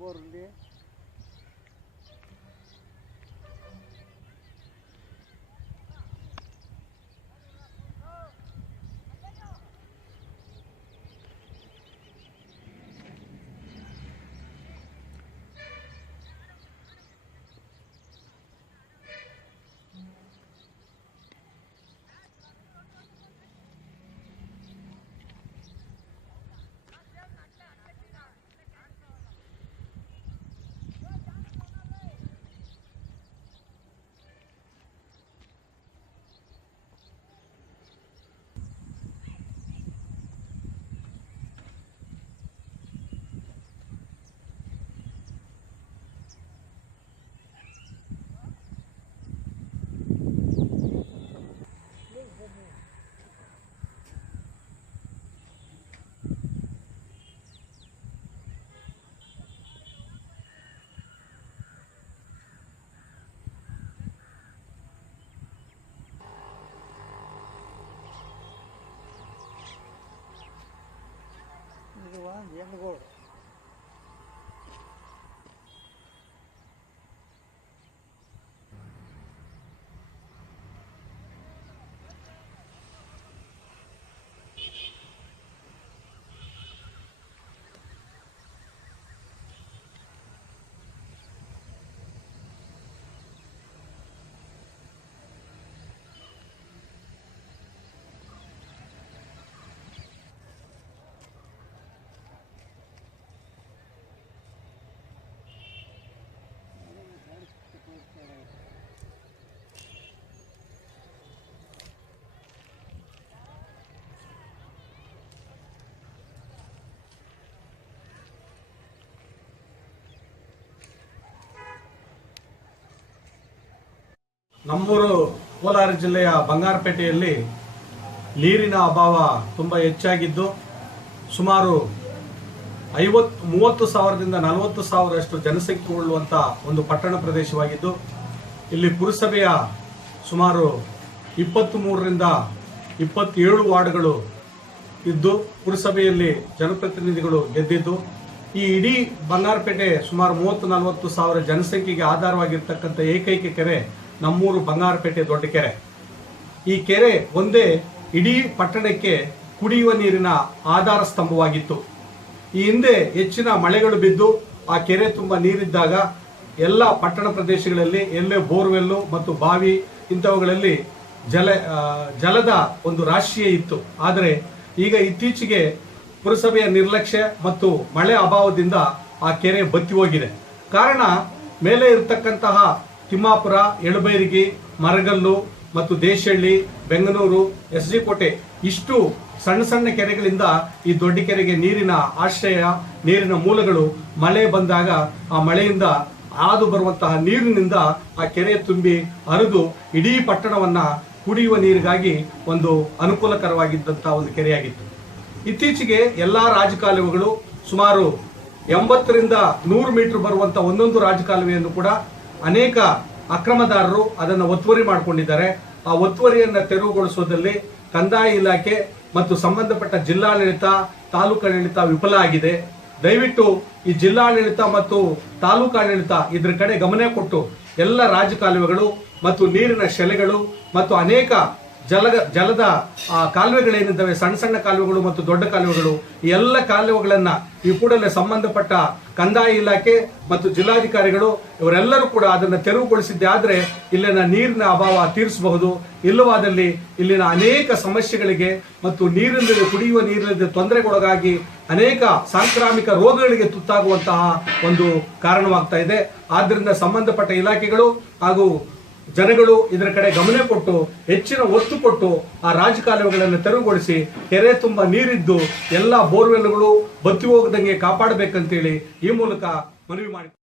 Bore ఉంది. ಇದು ಹೆಣ್ಣುಗೋಡು. ನಮ್ಮೂರು ಕೋಲಾರ ಜಿಲ್ಲೆಯ ಬಂಗಾರಪೇಟೆಯಲ್ಲಿ ನೀರಿನ ಅಭಾವ ತುಂಬ ಹೆಚ್ಚಾಗಿದ್ದು ಸುಮಾರು 30,000ದಿಂದ 40,000ರಷ್ಟು ಜನಸಂಖ್ಯೆ ಉಳ್ಳುವಂಥ ಒಂದು ಪಟ್ಟಣ ಪ್ರದೇಶವಾಗಿದ್ದು ಇಲ್ಲಿ ಪುರಸಭೆಯ ಸುಮಾರು 23ರಿಂದ 27 ವಾರ್ಡ್ಗಳು ಇದ್ದು ಪುರಸಭೆಯಲ್ಲಿ ಜನಪ್ರತಿನಿಧಿಗಳು ಗೆದ್ದಿದ್ದು ಈ ಇಡೀ ಬಂಗಾರಪೇಟೆ ಸುಮಾರು 30-40 ಸಾವಿರ ಜನಸಂಖ್ಯೆಗೆ ಆಧಾರವಾಗಿರ್ತಕ್ಕಂಥ ಏಕೈಕ ಕೆರೆ ನಮ್ಮೂರು ಬಂಗಾರಪೇಟೆ ದೊಡ್ಡ ಕೆರೆ. ಈ ಕೆರೆ ಒಂದೇ ಇಡೀ ಪಟ್ಟಣಕ್ಕೆ ಕುಡಿಯುವ ನೀರಿನ ಆಧಾರ ಸ್ತಂಭವಾಗಿತ್ತು. ಈ ಹಿಂದೆ ಹೆಚ್ಚಿನ ಮಳೆಗಳು ಬಿದ್ದು ಆ ಕೆರೆ ತುಂಬ ನೀರಿದ್ದಾಗ ಎಲ್ಲ ಪಟ್ಟಣ ಪ್ರದೇಶಗಳಲ್ಲಿ ಎಲ್ಲೇ ಬೋರ್ವೆಲ್ಲು ಮತ್ತು ಬಾವಿ ಇಂಥವುಗಳಲ್ಲಿ ಜಲದ ಒಂದು ರಾಶಿಯೇ ಇತ್ತು. ಆದರೆ ಈಗ ಇತ್ತೀಚೆಗೆ ಪುರಸಭೆಯ ನಿರ್ಲಕ್ಷ್ಯ ಮತ್ತು ಮಳೆ ಅಭಾವದಿಂದ ಆ ಕೆರೆ ಬತ್ತಿ ಹೋಗಿದೆ. ಕಾರಣ ಮೇಲೆ ಇರತಕ್ಕಂತಹ ತಿಮ್ಮಾಪುರ, ಎಳಬೈರಿಗಿ, ಮರಗಲ್ಲು ಮತ್ತು ದೇಶಹಳ್ಳಿ, ಬೆಂಗನೂರು, SG ಕೋಟೆ ಇಷ್ಟು ಸಣ್ಣ ಸಣ್ಣ ಕೆರೆಗಳಿಂದ ಈ ದೊಡ್ಡ ಕೆರೆಗೆ ನೀರಿನ ಆಶ್ರಯ, ನೀರಿನ ಮೂಲಗಳು ಮಳೆ ಬಂದಾಗ ಆ ಮಳೆಯಿಂದ ಹಾದು ಬರುವಂತಹ ನೀರಿನಿಂದ ಆ ಕೆರೆ ತುಂಬಿ ಹರಿದು ಇಡೀ ಪಟ್ಟಣವನ್ನ ಕುಡಿಯುವ ನೀರಿಗಾಗಿ ಒಂದು ಅನುಕೂಲಕರವಾಗಿದ್ದಂತಹ ಒಂದು ಕೆರೆಯಾಗಿತ್ತು. ಇತ್ತೀಚೆಗೆ ಎಲ್ಲಾ ರಾಜಕಾಲುವೆಗಳು ಸುಮಾರು 80ರಿಂದ 100 ಮೀಟರ್ ಬರುವಂತ ಒಂದೊಂದು ರಾಜಕಾಲುವೆಯನ್ನು ಕೂಡ ಅನೇಕ ಅಕ್ರಮದಾರರು ಅದನ್ನು ಒತ್ತುವರಿ ಮಾಡಿಕೊಂಡಿದ್ದಾರೆ. ಆ ಒತ್ತುವರಿಯನ್ನು ತೆರವುಗೊಳಿಸುವುದರಲ್ಲಿ ಕಂದಾಯ ಇಲಾಖೆ ಮತ್ತು ಸಂಬಂಧಪಟ್ಟ ಜಿಲ್ಲಾಡಳಿತ, ತಾಲೂಕಾಡಳಿತ ವಿಫಲ ಆಗಿದೆ. ದಯವಿಟ್ಟು ಈ ಜಿಲ್ಲಾಡಳಿತ ಮತ್ತು ತಾಲೂಕಾಡಳಿತ ಇದರ ಕಡೆ ಗಮನ ಕೊಟ್ಟು ಎಲ್ಲ ರಾಜಕಾಲುವೆಗಳು ಮತ್ತು ನೀರಿನ ಶೆಲೆಗಳು ಮತ್ತು ಅನೇಕ ಜಲದ ಕಾಲುವೆಗಳೇನಿದ್ದಾವೆ, ಸಣ್ಣ ಸಣ್ಣ ಕಾಲುವೆಗಳು ಮತ್ತು ದೊಡ್ಡ ಕಾಲುವೆಗಳು, ಈ ಎಲ್ಲ ಕಾಲುವೆಗಳನ್ನ ಈ ಕೂಡಲೇ ಸಂಬಂಧಪಟ್ಟ ಕಂದಾಯ ಇಲಾಖೆ ಮತ್ತು ಜಿಲ್ಲಾಧಿಕಾರಿಗಳು ಇವರೆಲ್ಲರೂ ಕೂಡ ಅದನ್ನು ತೆರವುಗೊಳಿಸಿದ್ದೆ ಆದರೆ ಇಲ್ಲಿನ ನೀರಿನ ಅಭಾವ ತೀರಿಸಬಹುದು. ಇಲ್ಲವಾದಲ್ಲಿ ಇಲ್ಲಿನ ಅನೇಕ ಸಮಸ್ಯೆಗಳಿಗೆ ಮತ್ತು ನೀರಿಲ್ಲದೆ ಕುಡಿಯುವ ನೀರಿಲ್ಲದೆ ತೊಂದರೆಗೊಳಗಾಗಿ ಅನೇಕ ಸಾಂಕ್ರಾಮಿಕ ರೋಗಗಳಿಗೆ ತುತ್ತಾಗುವಂತಹ ಒಂದು ಕಾರಣವಾಗ್ತಾ ಇದೆ. ಆದ್ದರಿಂದ ಸಂಬಂಧಪಟ್ಟ ಇಲಾಖೆಗಳು ಹಾಗೂ ಜನಗಳು ಇದರ ಕಡೆ ಗಮನ ಕೊಟ್ಟು ಹೆಚ್ಚಿನ ಒತ್ತು ಕೊಟ್ಟು ಆ ರಾಜಕಾಲುವೆಗಳನ್ನು ತೆರವುಗೊಳಿಸಿ ಕೆರೆ ತುಂಬ ನೀರಿದ್ದು ಎಲ್ಲ ಬೋರ್ವೆಲ್ಗಳು ಬತ್ತಿ ಹೋಗದಂಗೆ ಕಾಪಾಡಬೇಕಂತೇಳಿ ಈ ಮೂಲಕ ಮನವಿ ಮಾಡಿ